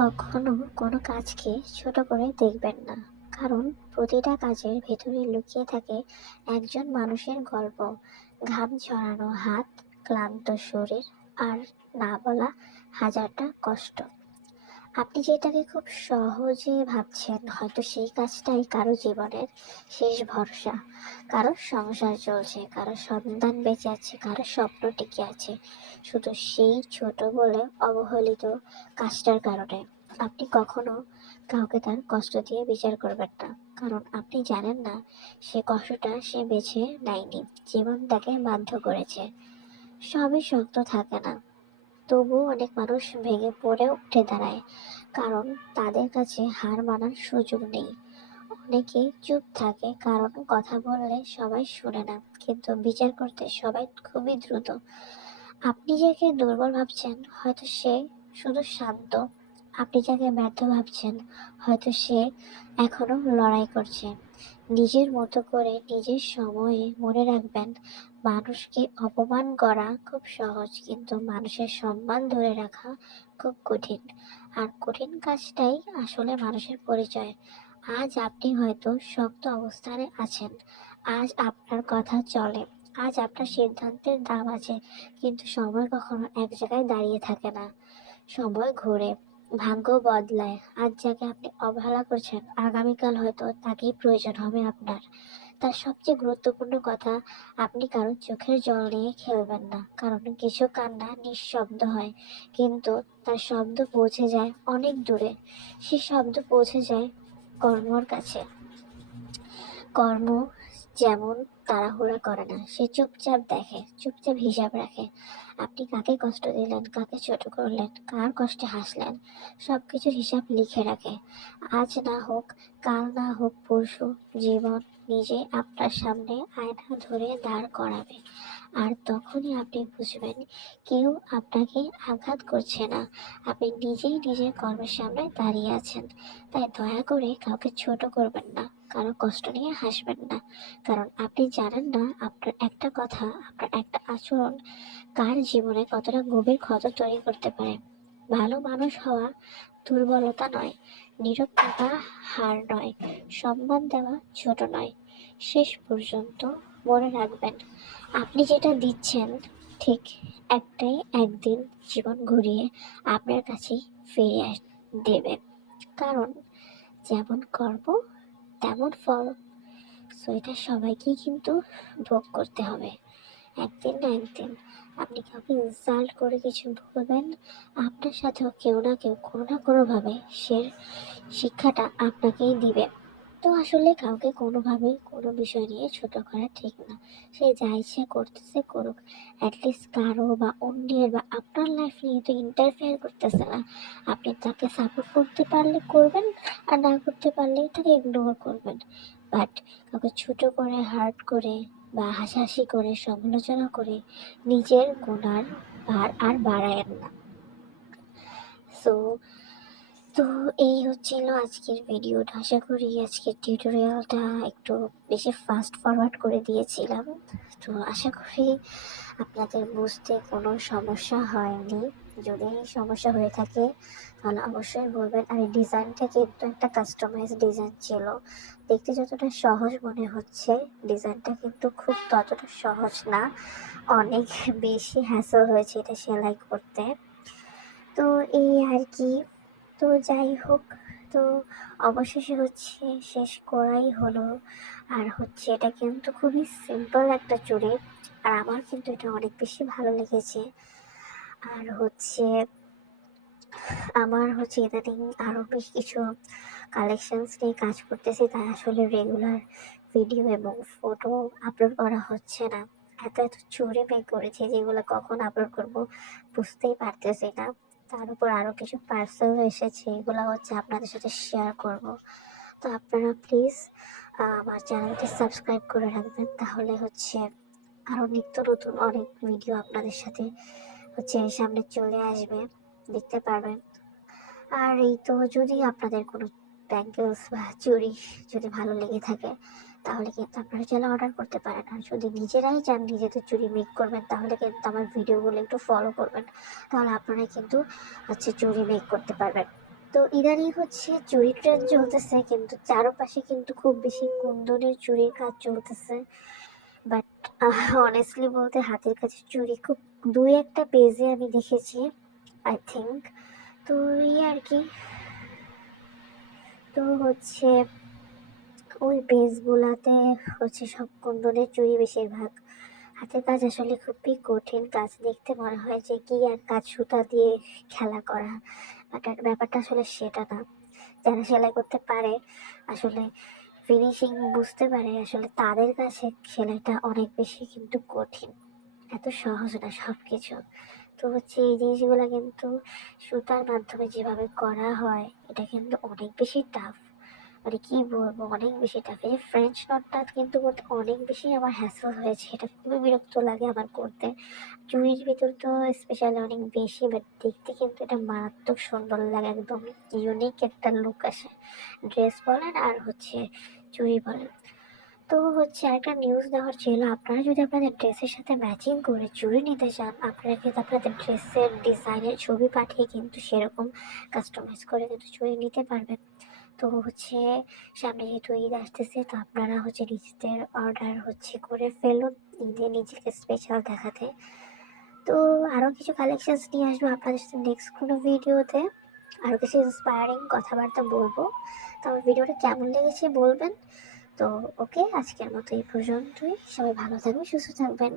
কখনো কোনো কাজকে ছোট করে দেখবেন না, কারণ প্রতিটা কাজের ভেতরে লুকিয়ে থাকে একজন মানুষের গল্প। ঘাম ঝরানো হাত, ক্লান্ত শরীর, আর না বলা হাজারটা কষ্ট। আপনি যেটাকে খুব সহজে ভাবছেন, হয়তো সেই কাজটাই কারো জীবনের শেষ ভরসা। কারো সংসার চলছে, কারো সন্তান বেঁচে আছে, কারো স্বপ্ন টিকে আছে, শুধু সেই ছোট বলে অবহেলিত কাজটার কারণে। আপনি কখনো কাউকে তার কষ্ট দিয়ে বিচার করবেন না, কারণ আপনি জানেন না সে কষ্টটা সে বেছে নেয়নি, জীবন তাকে বাধ্য করেছে। সবই শক্ত থাকে না, তবুও অনেক মানুষ ভেঙে পড়ে উঠে দাঁড়ায়, কারণ তাদের কাছে হার মানার সুযোগ নেই। অনেকে চুপ থাকে, কারণ কথা বললে সবাই শুনে না, কিন্তু বিচার করতে সবাই খুবই দ্রুত। আপনি যাকে দুর্বল ভাবছেন, হয়তো সে শুধু শান্ত। আপনি যাকে ব্যর্থ ভাবছেন, হয়তো সে এখনো লড়াই করছে নিজের মতো করে, নিজের সময়ে। মনে রাখবেন, মানুষকে অপমান করা খুব সহজ, কিন্তু মানুষের সম্মান ধরে রাখা খুব কঠিন। আর কঠিন কাজটাই আসলে মানুষের পরিচয়। আজ আপনি হয়তো শক্ত অবস্থানে আছেন, আজ আপনার কথা চলে, আজ আপনার সিদ্ধান্তের দাম আছে, কিন্তু সময় কখনো এক জায়গায় দাঁড়িয়ে থাকে না। সময় ঘোরে, ভাগ্য বদলায়। আজ যাকে আপনি অবহেলা করছেন, আগামীকাল হয়তো তাকেই প্রয়োজন হবে আপনার। তার সবচেয়ে গুরুত্বপূর্ণ কথা, আপনি কারো চোখের জল নিয়ে খেলবেন না, কারণ কিছু কান্না নিঃশব্দ হয়, কিন্তু তার শব্দ পৌঁছে যায় অনেক দূরে। সে শব্দ পৌঁছে যায় কর্মর কাছে। কর্ম যেমন তাড়াহুড়া করে না, সে চুপচাপ দেখে, চুপচাপ হিসাব রাখে। আপনি কাকে কষ্ট দিলেন, কাকে ছোট করলেন, কার কষ্টে হাসলেন, সবকিছুর হিসাব লিখে রাখে। আজ না হোক, কাল না হোক, পরশু জীবন নিজে আপনার সামনে আয়না ধরে দাঁড় করাবে। আর তখনই আপনি বুঝবেন, কেউ আপনাকে আঘাত করছে না, আপনি নিজেই নিজের কর্মের সামনে দাঁড়িয়ে আছেন। তাই দয়া করে কাউকে ছোট করবেন না, কারো কষ্ট নিয়ে হাসবেন না, কারণ আপনি জানেন না আপনার একটা কথা, আপনার একটা আচরণ কার জীবনে কতটা গভীর ক্ষত তৈরি করতে পারে। ভালো মানুষ হওয়া দুর্বলতা নয়, নীরব থাকা হার নয়, সম্মান দেওয়া ছোট নয়। শেষ পর্যন্ত মনে রাখবেন, আপনি যেটা দিচ্ছেন, ঠিক একটাই একদিন জীবন ঘুরিয়ে আপনার কাছেই ফিরে দেবে। কারণ যেমন কর্ম তেমন ফল। সো এটা সবাইকেই কিন্তু ভোগ করতে হবে, একদিন না একদিন। আপনি কাউকে ইনসাল্ট করে কিছু বলবেন, আপনার সাথেও কেউ না কেউ কোনো না কোনোভাবে সে শিক্ষাটা আপনাকেই দিবে। তো আসলে কাউকে কোনোভাবেই কোনো বিষয় নিয়ে ছোট করা ঠিক না। সে যা ইচ্ছে করতেছে করুক, অ্যাটলিস্ট কারো বা অন্যের বা আপনার লাইফ নিয়ে তো ইন্টারফেয়ার করতেছে না। আপনি তাকে সাপোর্ট করতে পারলে করবেন, আর না করতে পারলে তাকে ইগনোর করবেন। বাট কাউকে ছোট করে, হার্ট করে বা হাসাহাসি করে, সমালোচনা করে নিজের গুণার ভার আর বাড়ায়েন না। সো তো এই হচ্ছিল আজকের ভিডিওটা। আশা করি আজকের টিউটোরিয়ালটা একটু বেশি ফাস্ট ফরওয়ার্ড করে দিয়েছিলাম। তো আশা করি আপনাদের বুঝতে কোনো সমস্যা হয়নি। যদি সমস্যা হয়ে থাকে তাহলে অবশ্যই বলবেন। আর এই ডিজাইনটা কিন্তু একটা কাস্টমাইজ ডিজাইন ছিল। দেখতে যতটা সহজ মনে হচ্ছে, ডিজাইনটা কিন্তু খুব ততটা সহজ না, অনেক বেশি হ্যাসেল হয়েছে এটা সেলাই করতে। তো এই আর কি। তো যাই হোক, তো অবশেষে হচ্ছে শেষ করাই হলো। আর হচ্ছে এটা কিন্তু খুবই সিম্পল একটা চুড়ি, আর আমার কিন্তু এটা অনেক বেশি ভালো লেগেছে। আর হচ্ছে আমার হচ্ছে ইদানিং আরও বেশ কিছু কালেকশনস নিয়ে কাজ করতেছি, তাই আসলে রেগুলার ভিডিও এবং ফটো আপলোড করা হচ্ছে না। এত এত চুড়ি মেক করেছি যেগুলো কখন আপলোড করব বুঝতেই পারতেছি না। তার উপর আরও কিছু পার্সেল এসেছে, এগুলো হচ্ছে আপনাদের সাথে শেয়ার করব। তো আপনারা প্লিজ আমার চ্যানেলটি সাবস্ক্রাইব করে রাখবেন, তাহলে হচ্ছে আরও নিত্য নতুন অনেক ভিডিও আপনাদের সাথে হচ্ছে সামনে চলে আসবে, দেখতে পারবেন। আর এই তো, যদি আপনাদের কোনো ব্যাঙ্গেলস বা চুড়ি যদি ভালো লেগে থাকে, তাহলে কিন্তু আপনারা চাইলে অর্ডার করতে পারেন। আর যদি নিজেরাই চান নিজেদের চুড়ি মেক করবেন, তাহলে কিন্তু আমার ভিডিওগুলো একটু ফলো করবেন, তাহলে আপনারা কিন্তু হচ্ছে চুড়ি মেক করতে পারবেন। তো ইদানিং হচ্ছে চুরি ট্রেন্ড চলতেছে, কিন্তু চারপাশে কিন্তু খুব বেশি কুন্দনের চুরির কাজ চলতেছে। বাট অনেস্টলি বলতে হাতের কাছে চুরি খুব দুই একটা পেজে আমি দেখেছি, আই থিঙ্ক। তো এই আর কি। তো হচ্ছে ওই পেজগুলাতে হচ্ছে সব কুন্দনের চুরি বেশিরভাগ। হাতের কাজ আসলে খুবই কঠিন কাজ, দেখতে মনে হয় যে কি আর কাজ, সুতা দিয়ে খেলা করা। বাট ব্যাপারটা আসলে সেটা না। যারা সেলাই করতে পারে, আসলে ফিনিশিং বুঝতে পারে, আসলে তাদের কাছে সেলাইটা অনেক বেশি কিন্তু কঠিন। এত সহজ না সব কিছু। তো হচ্ছে এই জিনিসগুলো কিন্তু সুতার মাধ্যমে যেভাবে করা হয়, এটা কিন্তু অনেক বেশি টাফ। মানে কি বলবো, অনেক বেশি টাফ। এই ফ্রেঞ্চ নটটা কিন্তু করতে অনেক বেশি আমার হ্যাসেল হয়েছে, এটা খুবই বিরক্ত লাগে আমার করতে। চুড়ির ভিতর তো স্পেশালি অনেক বেশি, বাট দেখতে কিন্তু এটা মারাত্মক সুন্দর লাগে, একদম ইউনিক একটা লুক আসে। ড্রেস বলেন আর হচ্ছে চুড়ি বলেন। তো হচ্ছে আরেকটা নিউজ দেওয়ার ছিল, আপনারা যদি আপনাদের ড্রেসের সাথে ম্যাচিং করে চুড়ি নিতে চান, আপনারা কিন্তু আপনাদের ড্রেসের ডিজাইনের ছবি পাঠিয়ে কিন্তু সেরকম কাস্টমাইজ করে কিন্তু চুড়ি নিতে পারবেন। তো হচ্ছে সামনে যেহেতু ঈদ আসতেছে, তো আপনারা হচ্ছে নিজেদের অর্ডার হচ্ছে করে ফেলুন, ঈদে নিজেকে স্পেশাল দেখাতে। তো আরও কিছু কালেকশনস নিয়ে আসবো আপনাদের সাথে নেক্সট কোনো ভিডিওতে, আরও কিছু ইন্সপায়ারিং কথাবার্তা বলবো। তো আমার ভিডিওটা কেমন লেগেছে বলবেন। তো ওকে, আজকের মতো এই পর্যন্তই। সবাই ভালো থাকবেন, সুস্থ থাকবেন।